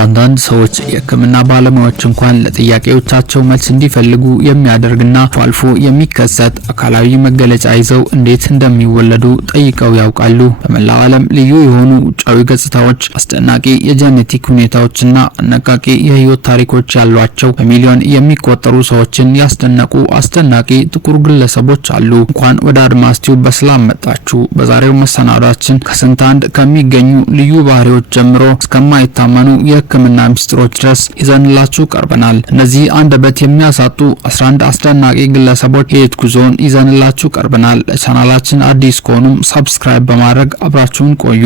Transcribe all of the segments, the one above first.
አንዳንድ ሰዎች የሕክምና ባለሙያዎች እንኳን ለጥያቄዎቻቸው መልስ እንዲፈልጉ የሚያደርግና አልፎ የሚከሰት አካላዊ መገለጫ ይዘው እንዴት እንደሚወለዱ ጠይቀው ያውቃሉ? በመላው ዓለም ልዩ የሆኑ ውጫዊ ገጽታዎች፣ አስደናቂ የጄኔቲክ ሁኔታዎችና አነቃቂ የህይወት ታሪኮች ያሏቸው በሚሊዮን የሚቆጠሩ ሰዎችን ያስደነቁ አስደናቂ ጥቁር ግለሰቦች አሉ። እንኳን ወደ አድማስ ቲዩብ በሰላም መጣችሁ። በዛሬው መሰናዷችን ከስንት አንድ ከሚገኙ ልዩ ባህሪዎች ጀምሮ እስከማይታመኑ የሕክምና ምስጢሮች ድረስ ይዘንላችሁ ቀርበናል። እነዚህ አንደበት የሚያሳጡ 11 አስደናቂ ግለሰቦች የህይወት ጉዞን ይዘንላችሁ ቀርበናል። ለቻናላችን አዲስ ከሆኑም ሰብስክራይብ በማድረግ አብራችሁን ቆዩ።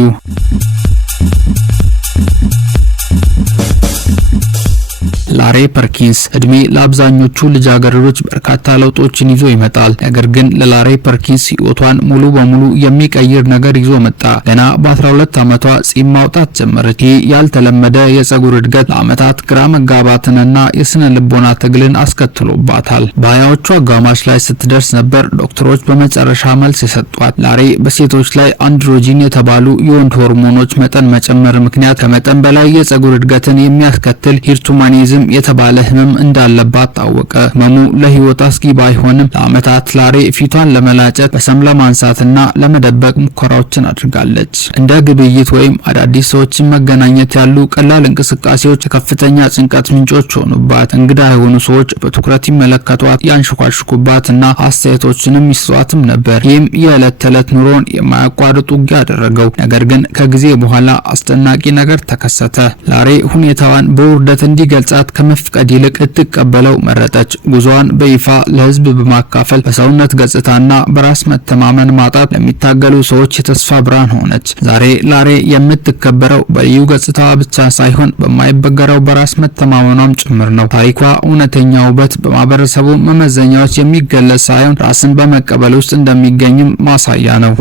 ላሬ ፐርኪንስ እድሜ ለአብዛኞቹ ልጃገረዶች በርካታ ለውጦችን ይዞ ይመጣል። ነገር ግን ለላሬ ፐርኪንስ ህይወቷን ሙሉ በሙሉ የሚቀይር ነገር ይዞ መጣ። ገና በ12 ዓመቷ ጺም ማውጣት ጀመረች። ይህ ያልተለመደ የጸጉር እድገት ለዓመታት ግራ መጋባትንና የስነ ልቦና ትግልን አስከትሎባታል። በሀያዎቹ አጋማሽ ላይ ስትደርስ ነበር ዶክተሮች በመጨረሻ መልስ የሰጧት። ላሬ በሴቶች ላይ አንድሮጂን የተባሉ የወንድ ሆርሞኖች መጠን መጨመር ምክንያት ከመጠን በላይ የጸጉር እድገትን የሚያስከትል ሂርቱማኒዝም የተባለ ህመም እንዳለባት ታወቀ። ህመሙ ለህይወት አስጊ ባይሆንም ለዓመታት ላሬ ፊቷን ለመላጨት በሰም ለማንሳትና ለመደበቅ ሙከራዎችን አድርጋለች። እንደ ግብይት ወይም አዳዲስ ሰዎችን መገናኘት ያሉ ቀላል እንቅስቃሴዎች ከፍተኛ ጭንቀት ምንጮች ሆኑባት። እንግዳ የሆኑ ሰዎች በትኩረት ይመለከቷት፣ ያንሽኳሽኩባትና አስተያየቶችንም ይሰጧትም ነበር። ይህም የዕለት ተዕለት ኑሮን የማያቋርጥ ውጊያ አደረገው። ነገር ግን ከጊዜ በኋላ አስደናቂ ነገር ተከሰተ። ላሬ ሁኔታዋን በውርደት እንዲገልጻት ከመፍቀድ ይልቅ ልትቀበለው መረጠች። ጉዞዋን በይፋ ለህዝብ በማካፈል በሰውነት ገጽታና በራስ መተማመን ማጣት ለሚታገሉ ሰዎች የተስፋ ብርሃን ሆነች። ዛሬ ላሬ የምትከበረው በልዩ ገጽታዋ ብቻ ሳይሆን በማይበገረው በራስ መተማመኗም ጭምር ነው። ታሪኳ እውነተኛ ውበት በማህበረሰቡ መመዘኛዎች የሚገለጽ ሳይሆን ራስን በመቀበል ውስጥ እንደሚገኝም ማሳያ ነው።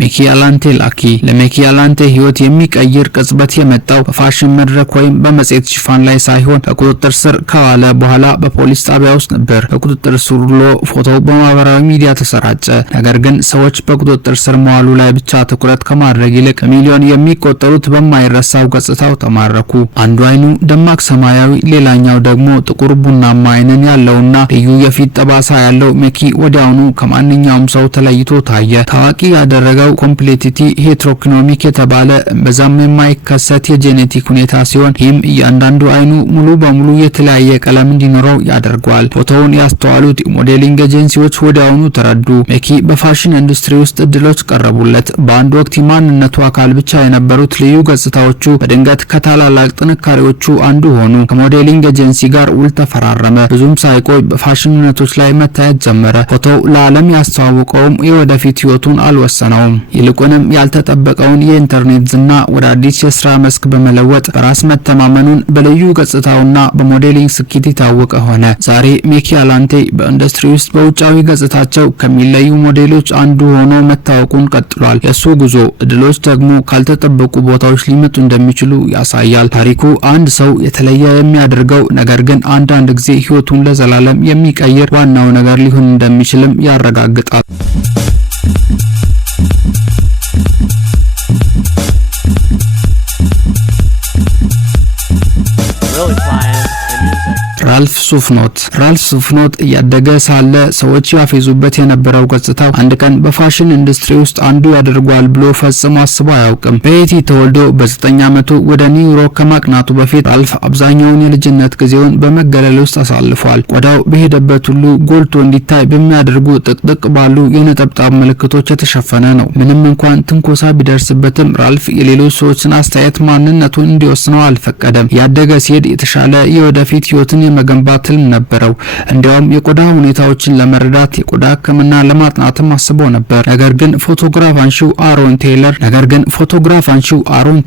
ሜኪያላንቴ ላኪ ለሜኪያላንቴ ህይወት የሚቀይር ቅጽበት የመጣው በፋሽን መድረክ ወይም በመጽሔት ሽፋን ላይ ሳይሆን በቁጥጥር ስር ከዋለ በኋላ በፖሊስ ጣቢያ ውስጥ ነበር። በቁጥጥር ስር ውሎ ፎቶው በማህበራዊ ሚዲያ ተሰራጨ። ነገር ግን ሰዎች በቁጥጥር ስር መዋሉ ላይ ብቻ ትኩረት ከማድረግ ይልቅ በሚሊዮን የሚቆጠሩት በማይረሳው ገጽታው ተማረኩ። አንዱ አይኑ ደማቅ ሰማያዊ፣ ሌላኛው ደግሞ ጥቁር ቡናማ አይንን ያለውና ልዩ የፊት ጠባሳ ያለው ሜኪ ወዲያውኑ ከማንኛውም ሰው ተለይቶ ታየ። ታዋቂ ያደረገው ኮምፕሌቲቲ ሄትሮኪኖሚክ የተባለ በዛም የማይከሰት የጄኔቲክ ሁኔታ ሲሆን ይህም እያንዳንዱ አይኑ ሙሉ በሙሉ የተለያየ ቀለም እንዲኖረው ያደርገዋል። ፎቶውን ያስተዋሉት የሞዴሊንግ ኤጀንሲዎች ወዲያውኑ ተረዱ። ሜኪ በፋሽን ኢንዱስትሪ ውስጥ እድሎች ቀረቡለት። በአንድ ወቅት የማንነቱ አካል ብቻ የነበሩት ልዩ ገጽታዎቹ በድንገት ከታላላቅ ጥንካሬዎቹ አንዱ ሆኑ። ከሞዴሊንግ ኤጀንሲ ጋር ውል ተፈራረመ። ብዙም ሳይቆይ በፋሽን እውነቶች ላይ መታየት ጀመረ። ፎቶው ለዓለም ያስተዋወቀውም የወደፊት ህይወቱን አልወሰነውም። ይልቁንም ያልተጠበቀውን የኢንተርኔት ዝና ወደ አዲስ የስራ መስክ በመለወጥ በራስ መተማመኑን በልዩ ገጽታውና በሞዴሊንግ ስኬት የታወቀ ሆነ። ዛሬ ሜኪያላንቴ በኢንዱስትሪ ውስጥ በውጫዊ ገጽታቸው ከሚለዩ ሞዴሎች አንዱ ሆኖ መታወቁን ቀጥሏል። የሱ ጉዞ እድሎች ደግሞ ካልተጠበቁ ቦታዎች ሊመጡ እንደሚችሉ ያሳያል። ታሪኩ አንድ ሰው የተለየ የሚያደርገው ነገር ግን አንዳንድ ጊዜ ህይወቱን ለዘላለም የሚቀይር ዋናው ነገር ሊሆን እንደሚችልም ያረጋግጣል። ራልፍ ሱፍኖት እያደገ ሳለ ሰዎች ያፌዙበት የነበረው ገጽታው አንድ ቀን በፋሽን ኢንዱስትሪ ውስጥ አንዱ ያደርጓል ብሎ ፈጽሞ አስቦ አያውቅም። በሄይቲ ተወልዶ በ9 ዓመቱ ወደ ኒውዮርክ ከማቅናቱ በፊት ራልፍ አብዛኛውን የልጅነት ጊዜውን በመገለል ውስጥ አሳልፏል። ቆዳው በሄደበት ሁሉ ጎልቶ እንዲታይ በሚያደርጉ ጥቅጥቅ ባሉ የነጠብጣብ ምልክቶች የተሸፈነ ነው። ምንም እንኳን ትንኮሳ ቢደርስበትም ራልፍ የሌሎች ሰዎችን አስተያየት ማንነቱን እንዲወስነው አልፈቀደም። ያደገ ሲሄድ የተሻለ የወደፊት ህይወትን የመገንባት ህልም ነበረው። እንዲያውም የቆዳ ሁኔታዎችን ለመረዳት የቆዳ ሕክምና ለማጥናትም አስቦ ነበር። ነገር ግን ፎቶግራፍ አንሺው አሮን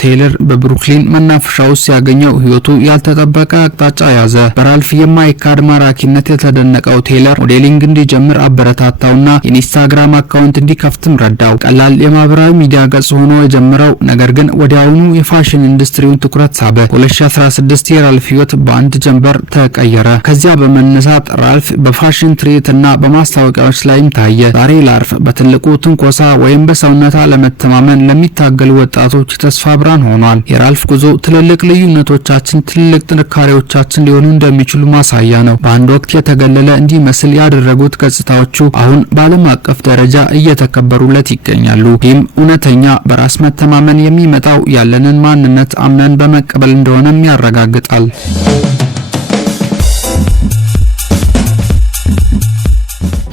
ቴይለር በብሩክሊን መናፈሻ ውስጥ ያገኘው ህይወቱ ያልተጠበቀ አቅጣጫ ያዘ። በራልፍ የማይካድ ማራኪነት የተደነቀው ቴይለር ሞዴሊንግ እንዲጀምር አበረታታውና የኢንስታግራም አካውንት እንዲከፍትም ረዳው። ቀላል የማህበራዊ ሚዲያ ገጽ ሆኖ የጀመረው ነገር ግን ወዲያውኑ የፋሽን ኢንዱስትሪውን ትኩረት ሳበ። በ2016 የራልፍ ህይወት በአንድ ጀንበር ተቀየረ። ቀየረ። ከዚያ በመነሳት ራልፍ በፋሽን ትርኢትና በማስታወቂያዎች ላይም ታየ። ዛሬ ላልፍ በትልቁ ትንኮሳ ወይም በሰውነት አለመተማመን ለሚታገሉ ወጣቶች ተስፋ ብርሃን ሆኗል። የራልፍ ጉዞ ትልልቅ ልዩነቶቻችን ትልልቅ ጥንካሬዎቻችን ሊሆኑ እንደሚችሉ ማሳያ ነው። በአንድ ወቅት የተገለለ እንዲመስል ያደረጉት ገጽታዎቹ አሁን በዓለም አቀፍ ደረጃ እየተከበሩለት ይገኛሉ። ይህም እውነተኛ በራስ መተማመን የሚመጣው ያለንን ማንነት አምነን በመቀበል እንደሆነም ያረጋግጣል።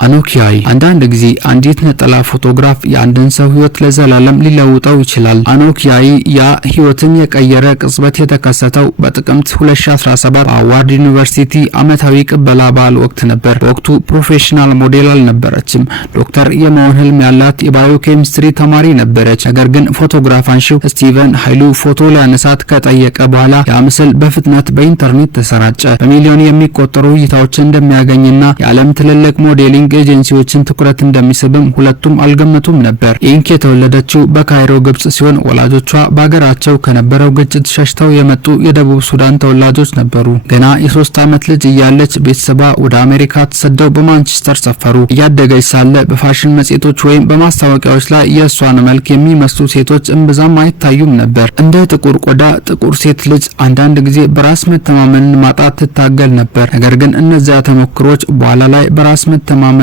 አኖኪያይ አንዳንድ ጊዜ አንዲት ነጠላ ፎቶግራፍ የአንድን ሰው ህይወት ለዘላለም ሊለውጠው ይችላል። አኖኪያይ ያ ህይወትን የቀየረ ቅጽበት የተከሰተው በጥቅምት 2017 በሃዋርድ ዩኒቨርሲቲ ዓመታዊ ቅበላ በዓል ወቅት ነበር። በወቅቱ ፕሮፌሽናል ሞዴል አልነበረችም። ዶክተር የመሆን ህልም ያላት የባዮኬሚስትሪ ተማሪ ነበረች። ነገር ግን ፎቶግራፍ አንሺው ስቲቨን ኃይሉ ፎቶ ሊያነሳት ከጠየቀ በኋላ ያ ምስል በፍጥነት በኢንተርኔት ተሰራጨ። በሚሊዮን የሚቆጠሩ እይታዎችን እንደሚያገኝና የዓለም ትልልቅ ሞዴሊንግ ኤጀንሲዎችን ትኩረት እንደሚስብም ሁለቱም አልገመቱም ነበር። ኢንክ የተወለደችው በካይሮ ግብጽ ሲሆን ወላጆቿ በአገራቸው ከነበረው ግጭት ሸሽተው የመጡ የደቡብ ሱዳን ተወላጆች ነበሩ። ገና የ3 ዓመት ልጅ እያለች ቤተሰቧ ወደ አሜሪካ ተሰደው በማንቸስተር ሰፈሩ። እያደገች ሳለ በፋሽን መጽሔቶች ወይም በማስታወቂያዎች ላይ የእሷን መልክ የሚመስሉ ሴቶች እምብዛም አይታዩም ነበር። እንደ ጥቁር ቆዳ ጥቁር ሴት ልጅ አንዳንድ ጊዜ በራስ መተማመንን ማጣት ትታገል ነበር። ነገር ግን እነዚያ ተሞክሮች በኋላ ላይ በራስ መተማመንና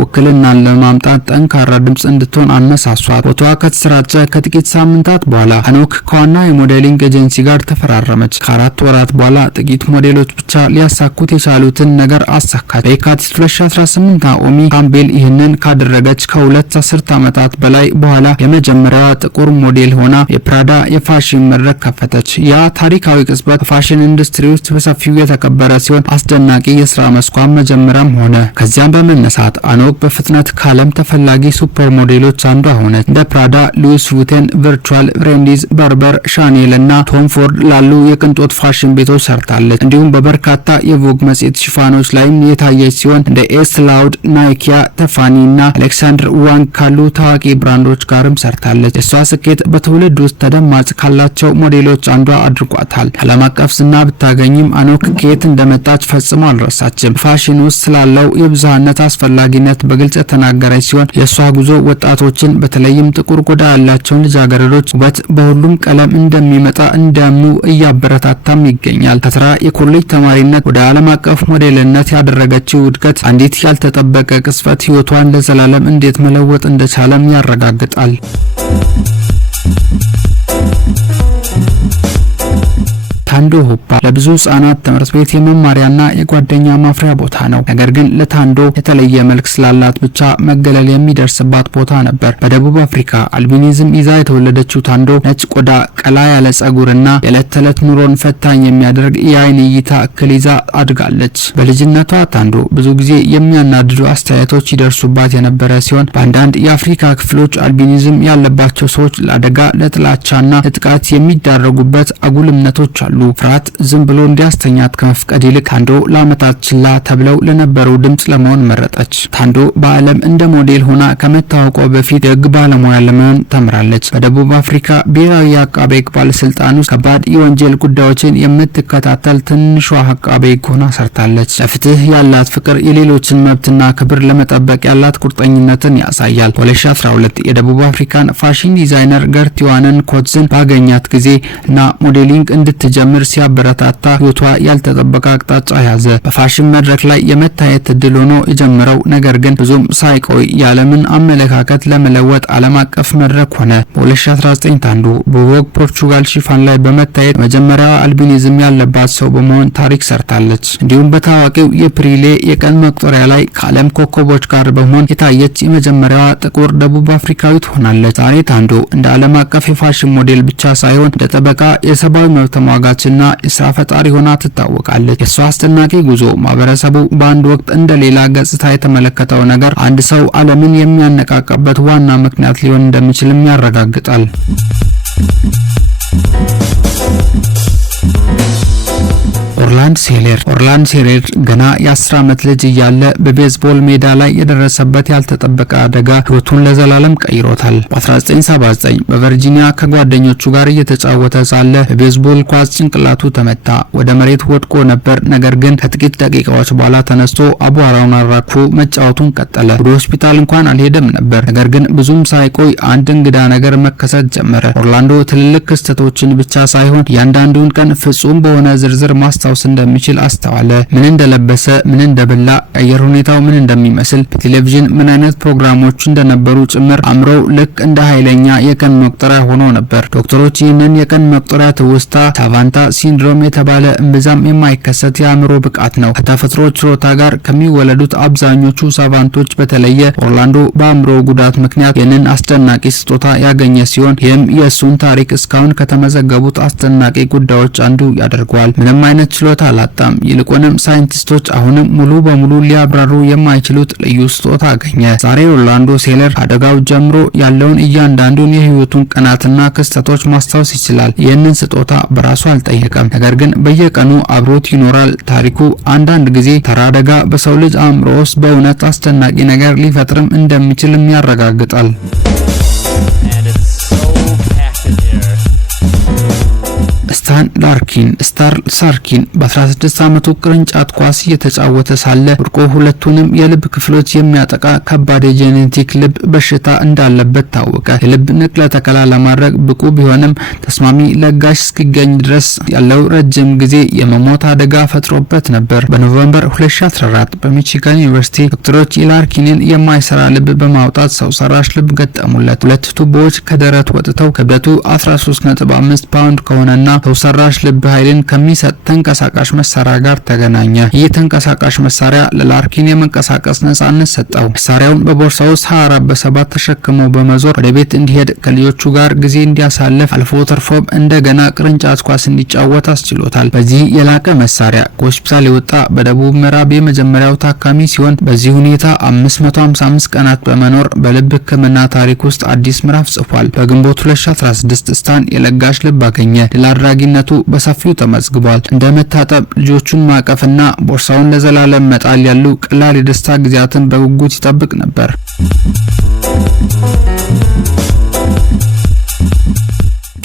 ውክልናን ለማምጣት ጠንካራ ድምጽ እንድትሆን አነሳሷት። ፎቶዋ ከተሰራጨ ከጥቂት ሳምንታት በኋላ አኖክ ከዋና የሞዴሊንግ ኤጀንሲ ጋር ተፈራረመች። ከ4 ወራት በኋላ ጥቂት ሞዴሎች ብቻ ሊያሳኩት የቻሉትን ነገር አሳካች። በየካቲት 2018 ናኦሚ ካምቤል ይህንን ካደረገች ከ2 አስርት ዓመታት በላይ በኋላ የመጀመሪያዋ ጥቁር ሞዴል ሆና የፕራዳ የፋሽን መድረክ ከፈተች። ያ ታሪካዊ ቅጽበት በፋሽን ኢንዱስትሪ ውስጥ በሰፊው የተከበረ ሲሆን አስደናቂ የስራ መስኳን መጀመሪያም ሆነ። ከዚያም በመነሳት አኖክ በፍጥነት ከዓለም ተፈላጊ ሱፐር ሞዴሎች አንዷ ሆነች። እንደ ፕራዳ፣ ሉዊስ vuitton፣ ቨርቹዋል፣ ብሬንዲዝ፣ በርበር፣ ሻኔል እና ቶም ፎርድ ላሉ የቅንጦት ፋሽን ቤቶች ሰርታለች። እንዲሁም በበርካታ የቮግ መጽሔት ሽፋኖች ላይም የታየች ሲሆን እንደ ኤስ ላውድ፣ ናይኪያ፣ ተፋኒ እና አሌክሳንደር ዋንግ ካሉ ታዋቂ ብራንዶች ጋርም ሰርታለች። የሷ ስኬት በትውልድ ውስጥ ተደማጭ ካላቸው ሞዴሎች አንዷ አድርጓታል። ዓለም አቀፍ ዝና ብታገኝም አኖክ ከየት እንደመጣች ፈጽሞ አልረሳችም። ፋሽን ውስጥ ስላለው የብዝሃነት አስፈላጊነት በግልጽ የተናገረች ሲሆን የሷ ጉዞ ወጣቶችን በተለይም ጥቁር ቆዳ ያላቸውን ልጃገረዶች ውበት በሁሉም ቀለም እንደሚመጣ እንዲያምኑ እያበረታታም ይገኛል። ከተራ የኮሌጅ ተማሪነት ወደ ዓለም አቀፍ ሞዴልነት ያደረገችው እድገት አንዲት ያልተጠበቀ ቅጽበት ህይወቷን ለዘላለም እንዴት መለወጥ እንደቻለም ያረጋግጣል። ታንዶ ሆፓ ለብዙ ህጻናት ትምህርት ቤት የመማሪያና የጓደኛ ማፍሪያ ቦታ ነው። ነገር ግን ለታንዶ የተለየ መልክ ስላላት ብቻ መገለል የሚደርስባት ቦታ ነበር። በደቡብ አፍሪካ አልቢኒዝም ይዛ የተወለደችው ታንዶ ነጭ ቆዳ፣ ቀላ ያለ ጸጉርና የዕለት ተዕለት ኑሮን ፈታኝ የሚያደርግ የአይን እይታ እክል ይዛ አድጋለች። በልጅነቷ ታንዶ ብዙ ጊዜ የሚያናድዱ አስተያየቶች ይደርሱባት የነበረ ሲሆን በአንዳንድ የአፍሪካ ክፍሎች አልቢኒዝም ያለባቸው ሰዎች ለአደጋ ለጥላቻና ለጥቃት የሚዳረጉበት አጉል እምነቶች አሉ። ፍርሃት ዝም ብሎ እንዲያስተኛት ከመፍቀድ ይልቅ ታንዶ ለዓመታት ችላ ተብለው ለነበሩ ድምጽ ለመሆን መረጠች። ታንዶ በዓለም እንደ ሞዴል ሆና ከመታወቋ በፊት የህግ ባለሙያ ለመሆን ተምራለች። በደቡብ አፍሪካ ብሔራዊ አቃቤ ህግ ባለስልጣን ውስጥ ከባድ የወንጀል ጉዳዮችን የምትከታተል ትንሿ አቃቤ ህግ ሆና ሰርታለች። ለፍትህ ያላት ፍቅር የሌሎችን መብትና ክብር ለመጠበቅ ያላት ቁርጠኝነትን ያሳያል። በ2012 የደቡብ አፍሪካን ፋሽን ዲዛይነር ገርቲዋንን ኮትዝን ባገኛት ጊዜ እና ሞዴሊንግ እንድትጀምር ሲያበረታታ ህይወቷ ያልተጠበቀ አቅጣጫ ያዘ። በፋሽን መድረክ ላይ የመታየት እድል ሆኖ የጀመረው ነገር ግን ብዙም ሳይቆይ የዓለምን አመለካከት ለመለወጥ ዓለም አቀፍ መድረክ ሆነ። በ2019 ታንዶ በቮግ ፖርቹጋል ሽፋን ላይ በመታየት መጀመሪያዋ አልቢኒዝም ያለባት ሰው በመሆን ታሪክ ሰርታለች። እንዲሁም በታዋቂው የፕሪሌ የቀን መቁጠሪያ ላይ ከዓለም ኮከቦች ጋር በመሆን የታየች የመጀመሪያዋ ጥቁር ደቡብ አፍሪካዊት ሆናለች። ዛሬ ታንዶ እንደ ዓለም አቀፍ የፋሽን ሞዴል ብቻ ሳይሆን እንደ ጠበቃ፣ የሰብአዊ መብት ተሟጋችና የስራ ፈጣሪ ሆና ትታወቃለች። የሷ አስደናቂ ጉዞ ማህበረሰቡ በአንድ ወቅት እንደ ሌላ ገጽታ የተመለከተው ነገር አንድ ሰው ዓለምን የሚያነቃቃበት ዋና ምክንያት ሊሆን እንደሚችልም ያረጋግጣል። ኦርላንድ ሴሌር ገና የ10 ዓመት ልጅ እያለ በቤዝቦል ሜዳ ላይ የደረሰበት ያልተጠበቀ አደጋ ህይወቱን ለዘላለም ቀይሮታል። በ1979 በቨርጂኒያ ከጓደኞቹ ጋር እየተጫወተ ሳለ በቤዝቦል ኳስ ጭንቅላቱ ተመታ። ወደ መሬት ወድቆ ነበር። ነገር ግን ከጥቂት ደቂቃዎች በኋላ ተነስቶ አቧራውን አራግፎ መጫወቱን ቀጠለ። ወደ ሆስፒታል እንኳን አልሄደም ነበር። ነገር ግን ብዙም ሳይቆይ አንድ እንግዳ ነገር መከሰት ጀመረ። ኦርላንዶ ትልልቅ ክስተቶችን ብቻ ሳይሆን እያንዳንዱን ቀን ፍጹም በሆነ ዝርዝር ማስታወስ እንደሚችል አስተዋለ። ምን እንደለበሰ፣ ምን እንደበላ፣ አየር ሁኔታው ምን እንደሚመስል፣ በቴሌቪዥን ምን አይነት ፕሮግራሞች እንደነበሩ ጭምር አእምሮው ልክ እንደ ኃይለኛ የቀን መቁጠሪያ ሆኖ ነበር። ዶክተሮች ይህንን የቀን መቁጠሪያ ትውስታ ሳቫንታ ሲንድሮም የተባለ እምብዛም የማይከሰት የአእምሮ ብቃት ነው። ከተፈጥሮ ችሎታ ጋር ከሚወለዱት አብዛኞቹ ሳቫንቶች በተለየ ኦርላንዶ በአእምሮ ጉዳት ምክንያት ይህንን አስደናቂ ስጦታ ያገኘ ሲሆን ይህም የእሱን ታሪክ እስካሁን ከተመዘገቡት አስደናቂ ጉዳዮች አንዱ ያደርገዋል። ምንም አይነት ችሎታ አላጣም። ይልቁንም ሳይንቲስቶች አሁንም ሙሉ በሙሉ ሊያብራሩ የማይችሉት ልዩ ስጦታ አገኘ። ዛሬ ኦርላንዶ ሴለር አደጋው ጀምሮ ያለውን እያንዳንዱን የህይወቱን ቀናትና ክስተቶች ማስታወስ ይችላል። ይህንን ስጦታ በራሱ አልጠየቀም፣ ነገር ግን በየቀኑ አብሮት ይኖራል። ታሪኩ አንዳንድ ጊዜ ተራ አደጋ በሰው ልጅ አእምሮ ውስጥ በእውነት አስደናቂ ነገር ሊፈጥርም እንደሚችልም ያረጋግጣል። ስታር ሳርኪን በ16 ዓመቱ ቅርንጫት ኳስ እየተጫወተ ሳለ ወድቆ ሁለቱንም የልብ ክፍሎች የሚያጠቃ ከባድ የጄኔቲክ ልብ በሽታ እንዳለበት ታወቀ። የልብ ንቅለ ተከላ ለማድረግ ብቁ ቢሆንም ተስማሚ ለጋሽ እስኪገኝ ድረስ ያለው ረጅም ጊዜ የመሞት አደጋ ፈጥሮበት ነበር። በኖቬምበር 2014 በሚቺጋን ዩኒቨርሲቲ ዶክተሮች የላርኪንን የማይሰራ ልብ በማውጣት ሰው ሰራሽ ልብ ገጠሙለት። ሁለት ቱቦዎች ከደረት ወጥተው ክብደቱ 13.5 ፓውንድ ከሆነና ሰው ሰራሽ ልብ ኃይልን ከሚሰጥ ተንቀሳቃሽ መሳሪያ ጋር ተገናኘ። ይህ ተንቀሳቃሽ መሳሪያ ለላርኪን የመንቀሳቀስ ነጻነት ሰጠው። መሳሪያውን በቦርሳ ውስጥ 24/7 ተሸክሞ በመዞር ወደ ቤት እንዲሄድ፣ ከልጆቹ ጋር ጊዜ እንዲያሳልፍ፣ አልፎ ተርፎም እንደገና ቅርንጫት ኳስ እንዲጫወት አስችሎታል። በዚህ የላቀ መሳሪያ ከሆስፒታል የወጣ በደቡብ ምዕራብ የመጀመሪያው ታካሚ ሲሆን በዚህ ሁኔታ 555 ቀናት በመኖር በልብ ሕክምና ታሪክ ውስጥ አዲስ ምዕራፍ ጽፏል። በግንቦት 2016 ስታን የለጋሽ ልብ አገኘ። ድል አድራጊነቱ በሰፊው ተመዝግቧል። እንደ መታጠብ፣ ልጆቹን ማቀፍና ቦርሳውን ለዘላለም መጣል ያሉ ቀላል የደስታ ጊዜያትን በጉጉት ይጠብቅ ነበር።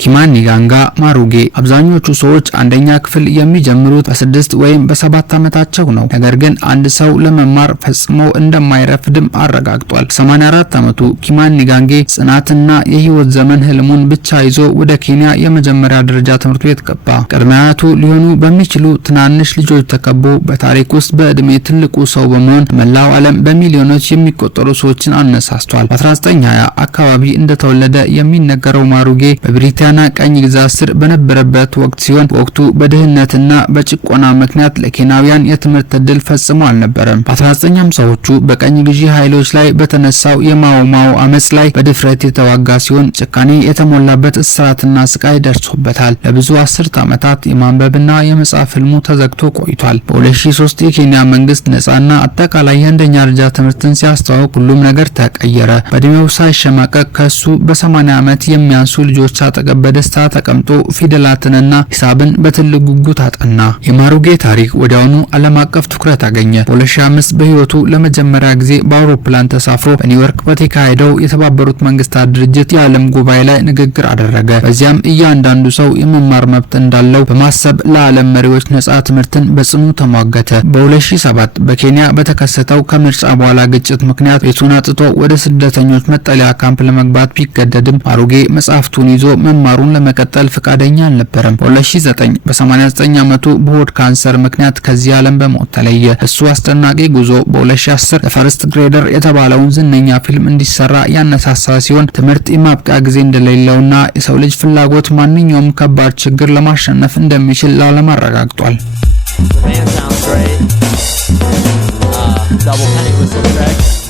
ኪማኒጋንጋ ማሩጌ። አብዛኞቹ ሰዎች አንደኛ ክፍል የሚጀምሩት በ6 ወይም በ7 ዓመታቸው ነው። ነገር ግን አንድ ሰው ለመማር ፈጽሞ እንደማይረፍድም አረጋግጧል። 84 ዓመቱ ኪማኒጋንጌ ጽናትና የህይወት ዘመን ህልሙን ብቻ ይዞ ወደ ኬንያ የመጀመሪያ ደረጃ ትምህርት ቤት ገባ። ቅድመ አያቱ ሊሆኑ በሚችሉ ትናንሽ ልጆች ተከቦ በታሪክ ውስጥ በእድሜ ትልቁ ሰው በመሆን መላው ዓለም በሚሊዮኖች የሚቆጠሩ ሰዎችን አነሳስቷል። በ1920 አካባቢ እንደተወለደ የሚነገረው ማሩጌ በብሪታንያ ቀኝ ግዛት ስር በነበረበት ወቅት ሲሆን ወቅቱ በድህነትና በጭቆና ምክንያት ለኬንያውያን የትምህርት ዕድል ፈጽሞ አልነበረም። በ1950ዎቹ በቀኝ ግዢ ኃይሎች ላይ በተነሳው የማኦ አመጽ ላይ በድፍረት የተዋጋ ሲሆን ጭካኔ የተሞላበት እስራትና ስቃይ ደርሶበታል። ለብዙ አስርት ዓመታት የማንበብና የመጻፍ ህልሙ ተዘግቶ ቆይቷል። በ2003 የኬንያ መንግስት ነጻና አጠቃላይ የአንደኛ ደረጃ ትምህርትን ሲያስተዋውቅ ሁሉም ነገር ተቀየረ። በእድሜው ሳይሸማቀቅ ከሱ በ80 ዓመት የሚያንሱ ልጆች አጠገብ በደስታ ተቀምጦ ፊደላትንና ሂሳብን በትልቅ ጉጉት አጠና። የማሩጌ ታሪክ ወዲያውኑ ዓለም አቀፍ ትኩረት አገኘ። በ2005 በህይወቱ ለመጀመሪያ ጊዜ በአውሮፕላን ተሳፍሮ በኒውዮርክ በተካሄደው የተባበሩት መንግስታት ድርጅት የዓለም ጉባኤ ላይ ንግግር አደረገ። በዚያም እያንዳንዱ ሰው የመማር መብት እንዳለው በማሰብ ለዓለም መሪዎች ነጻ ትምህርትን በጽኑ ተሟገተ። በ2007 በኬንያ በተከሰተው ከምርጫ በኋላ ግጭት ምክንያት ቤቱን አጥቶ ወደ ስደተኞች መጠለያ ካምፕ ለመግባት ቢገደድም ማሩጌ መጽሐፍቱን ይዞ መማሩን ለመቀጠል ፈቃደኛ አልነበረም። በ2009 በ89 ዓመቱ በሆድ ካንሰር ምክንያት ከዚህ ዓለም በሞት ተለየ። እሱ አስደናቂ ጉዞ በ2010 ፈርስት ግሬደር የተባለውን ዝነኛ ፊልም እንዲሰራ ያነሳሳ ሲሆን ትምህርት የማብቂያ ጊዜ እንደሌለውና የሰው ልጅ ፍላጎት ማንኛውም ከባድ ችግር ለማሸነፍ እንደሚችል ለዓለም አረጋግጧል።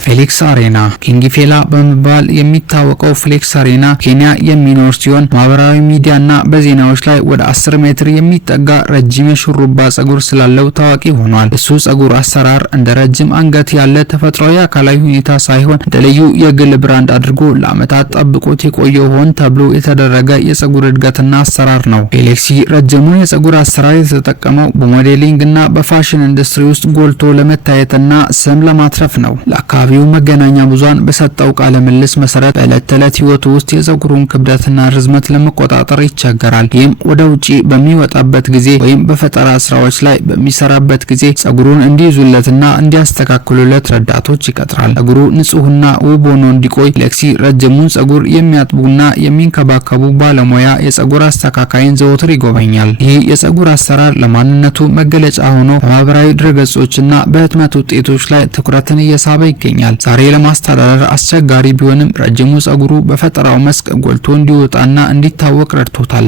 ፌሊክስ አሬና ኪንግ ፌላ በመባል የሚታወቀው ፌሊክስ አሬና ኬንያ የሚኖር ሲሆን ማህበራዊ ሚዲያና በዜናዎች ላይ ወደ 10 ሜትር የሚጠጋ ረጅም የሹሩባ ጸጉር ስላለው ታዋቂ ሆኗል። እሱ ጸጉር አሰራር እንደ ረጅም አንገት ያለ ተፈጥሯዊ አካላዊ ሁኔታ ሳይሆን እንደ ልዩ የግል ብራንድ አድርጎ ለዓመታት ጠብቆት የቆየው ሆን ተብሎ የተደረገ የጸጉር እድገትና አሰራር ነው። ፌሊክስ ረጅሙን የጸጉር አሰራር የተጠቀመው በሞዴሊንግና በፋሽን ኢንዱስትሪ ውስጥ ጎልቶ ለመታየትና ስም ለማትረፍ ነው። ለአካባቢው መገናኛ ብዙሃን በሰጠው ቃለ ምልልስ መሰረት በዕለት ተዕለት ህይወቱ ውስጥ የጸጉሩን ክብደትና ርዝመት ለመቆጣጠር ይቸገራል። ይህም ወደ ውጪ በሚወጣበት ጊዜ ወይም በፈጠራ ስራዎች ላይ በሚሰራበት ጊዜ ጸጉሩን እንዲይዙለትና እንዲያስተካክሉለት ረዳቶች ይቀጥራል። ጸጉሩ ንጹህና ውብ ሆኖ እንዲቆይ ፌሊክስ ረጅሙን ጸጉር የሚያጥቡና የሚንከባከቡ ባለሙያ የጸጉር አስተካካይን ዘወትር ይጎበኛል። ይህ የጸጉር አሰራር ለማንነቱ መገለጫ ሆኖ በማህበራዊ ድረገጾችና በህትመት ውጤቶች ላይ ትኩረትን እየሳበ ይገኛል። ዛሬ ለማስተዳደር አስቸጋሪ ቢሆንም ረጅሙ ጸጉሩ በፈጠራው መስክ ጎልቶ እንዲወጣና እንዲታወቅ ረድቶታል።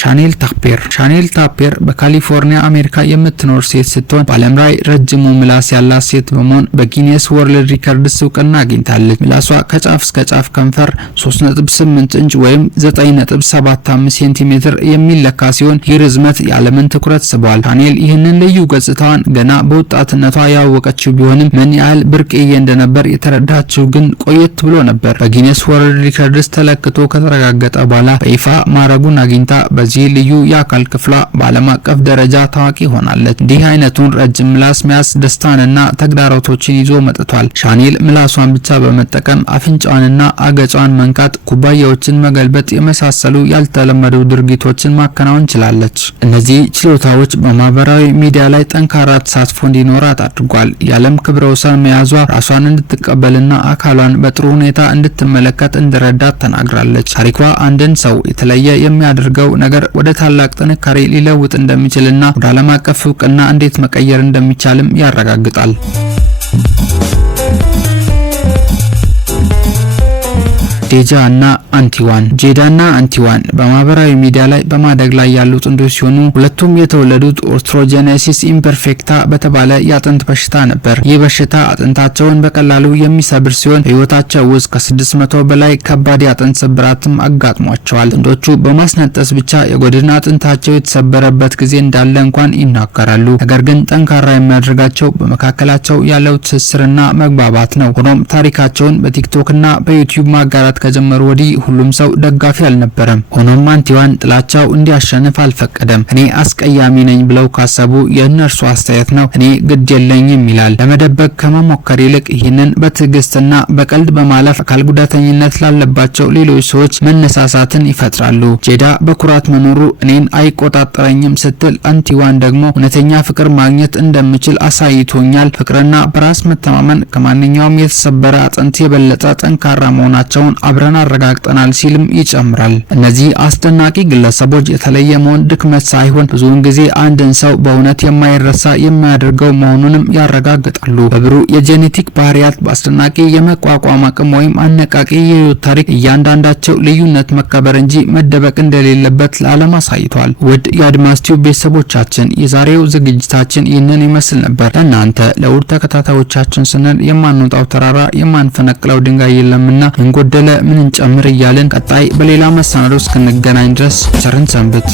ሻኔል ታፔር በካሊፎርኒያ አሜሪካ የምትኖር ሴት ስትሆን በዓለም ላይ ረጅሙ ምላስ ያላት ሴት በመሆን በጊኒስ ወርልድ ሪከርድስ እውቅና አግኝታለች። ምላሷ ከጫፍ እስከ ጫፍ ከንፈር 3.8 ኢንች ወይም 9.75 ሴንቲሜትር የሚለካ ሲሆን ይህ ርዝመት የዓለምን ትኩረት ስቧል። ሻኔል ይህንን ልዩ ገጽታዋን ገና በወጣትነቷ ያወቀችው ቢሆንም ምን ያህል ብርቅዬ እንደነበር የተረዳችው ግን ቆየት ብሎ ነበር። በጊኒስ ወርልድ ሪከርድስ ተለክቶ ከተረጋገጠ በኋላ በይፋ ማዕረጉን አግኝታ በዚህ ልዩ የአካል ክፍሏ በዓለም አቀፍ ደረጃ ታዋቂ ሆናለች። እንዲህ አይነቱን ረጅም ምላስ መያዝ ደስታንና ተግዳሮቶችን ይዞ መጥቷል። ሻኔል ምላሷን ብቻ በመጠቀም አፍንጫዋንና አገጯን መንካት፣ ኩባያዎችን መገልበጥ የመሳሰሉ ያልተለመዱ ድርጊቶችን ማከናወን ችላለች። እነዚህ ችሎታዎች በማህበራዊ ሚዲያ ላይ ጠንካራ ተሳትፎ እንዲኖራት አድርጓል። የዓለም ክብረ ወሰን መያዟ ራሷን እንድትቀበልና አካሏን በጥሩ ሁኔታ እንድትመለከት እንደረዳት ተናግራለች። ታሪኳ አንድን ሰው የተለየ የሚያደርገው ነገር ወደ ታላቅ ጥንካሬ ሊለውጥ እንደሚችልና ወደ ዓለም አቀፍ እውቅና እንዴት መቀየር እንደሚቻልም ያረጋግጣል። ጄዳና አንቲዋን በማህበራዊ ሚዲያ ላይ በማደግ ላይ ያሉ ጥንዶች ሲሆኑ ሁለቱም የተወለዱት ኦስትሮጀኔሲስ ኢምፐርፌክታ በተባለ የአጥንት በሽታ ነበር። ይህ በሽታ አጥንታቸውን በቀላሉ የሚሰብር ሲሆን በህይወታቸው ውስጥ ከ600 በላይ ከባድ የአጥንት ስብራትም አጋጥሟቸዋል። ጥንዶቹ በማስነጠስ ብቻ የጎድን አጥንታቸው የተሰበረበት ጊዜ እንዳለ እንኳን ይናገራሉ። ነገር ግን ጠንካራ የሚያደርጋቸው በመካከላቸው ያለው ትስስርና መግባባት ነው። ሆኖም ታሪካቸውን በቲክቶክና በዩቲዩብ ማጋራት ከጀመሩ ወዲህ ሁሉም ሰው ደጋፊ አልነበረም። ሆኖም አንቲዋን ጥላቻው እንዲያሸንፍ አልፈቀደም። እኔ አስቀያሚ ነኝ ብለው ካሰቡ የእነርሱ አስተያየት ነው፣ እኔ ግድ የለኝም ይላል። ለመደበቅ ከመሞከር ይልቅ ይህንን በትዕግስትና በቀልድ በማለፍ አካል ጉዳተኝነት ላለባቸው ሌሎች ሰዎች መነሳሳትን ይፈጥራሉ። ጄዳ በኩራት መኖሩ እኔን አይቆጣጠረኝም ስትል፣ አንቲዋን ደግሞ እውነተኛ ፍቅር ማግኘት እንደምችል አሳይቶኛል። ፍቅርና በራስ መተማመን ከማንኛውም የተሰበረ አጥንት የበለጠ ጠንካራ መሆናቸውን አብረን አረጋግጠናል ሲልም ይጨምራል። እነዚህ አስደናቂ ግለሰቦች የተለየ መሆን ድክመት ሳይሆን ብዙውን ጊዜ አንድን ሰው በእውነት የማይረሳ የሚያደርገው መሆኑንም ያረጋግጣሉ። በብሩህ የጄኔቲክ ባህሪያት፣ በአስደናቂ የመቋቋም አቅም ወይም አነቃቂ የህይወት ታሪክ እያንዳንዳቸው ልዩነት መከበር እንጂ መደበቅ እንደሌለበት ለዓለም አሳይቷል። ውድ የአድማስ ቲዩብ ቤተሰቦቻችን የዛሬው ዝግጅታችን ይህንን ይመስል ነበር። ለእናንተ ለውድ ተከታታዮቻችን ስንል የማንወጣው ተራራ የማንፈነቅለው ድንጋይ የለምና እንጎደለ ምን እንጨምር እያልን ቀጣይ በሌላ መሰናዶ እስክንገናኝ ድረስ ቸርን ሰንብት።